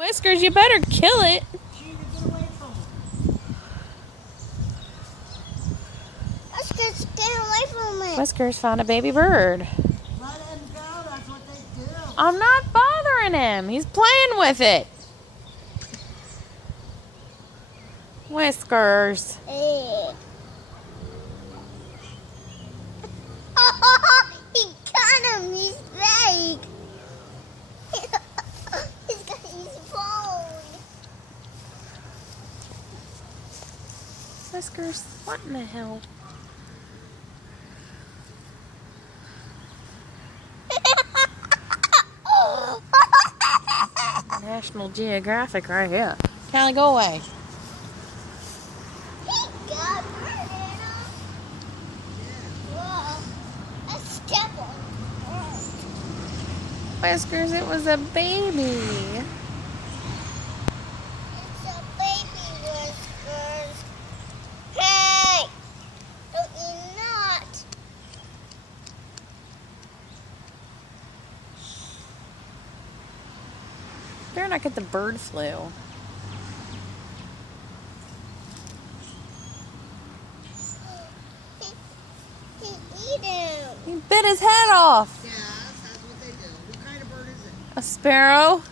Whiskers, you better kill it. Whiskers, get away from it. Whiskers found a baby bird. Let him go, that's what they do. I'm not bothering him. He's playing with it. Whiskers. He got him, he's big. He's got his phone. Whiskers, what in the hell? National Geographic right here. Callie, go away. He got banana. Whoa, a step on. Whiskers, it was a baby. It's a baby, Whiskers. Hey! Don't you not? Better not get the bird flu. He eat him. He bit his head off. Yeah, that's what they do. What kind of bird is it? A sparrow.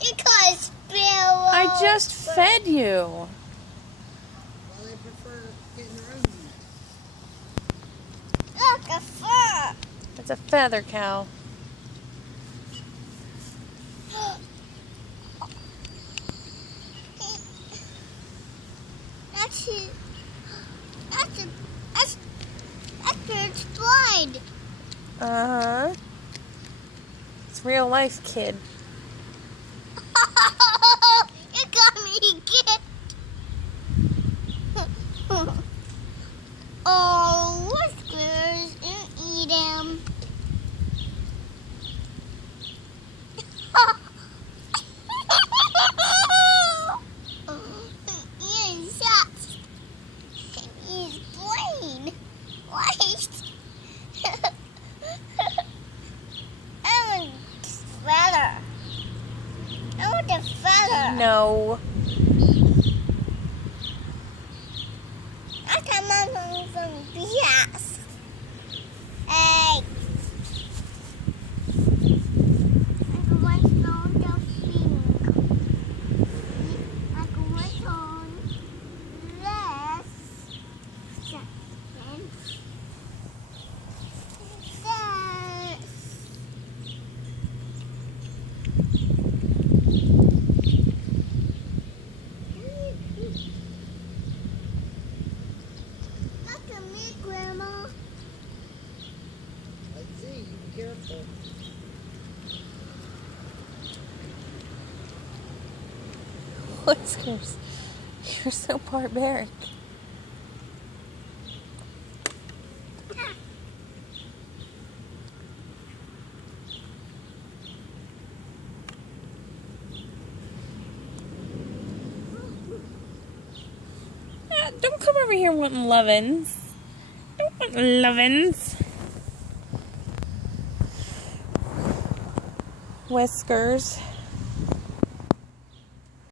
You got a sparrow. I just fed you. Well, they prefer getting their own meat. Look, a fur. It's a feather cow. That's it. That's bird's blood. Uh-huh. It's real life, kid. You got me, kid. Oh, Whiskers, you eat him. His shots. His brain. What? I want feather. I want the feather. No. I come out from BS. Hey. Like a white stone don't sing. Like a white stone. Less. Second. This. Look at me, Grandma. Let's see, be careful. Whiskers, you're so barbaric. Don't come over here wanting lovin's. Don't want lovin's. Whiskers.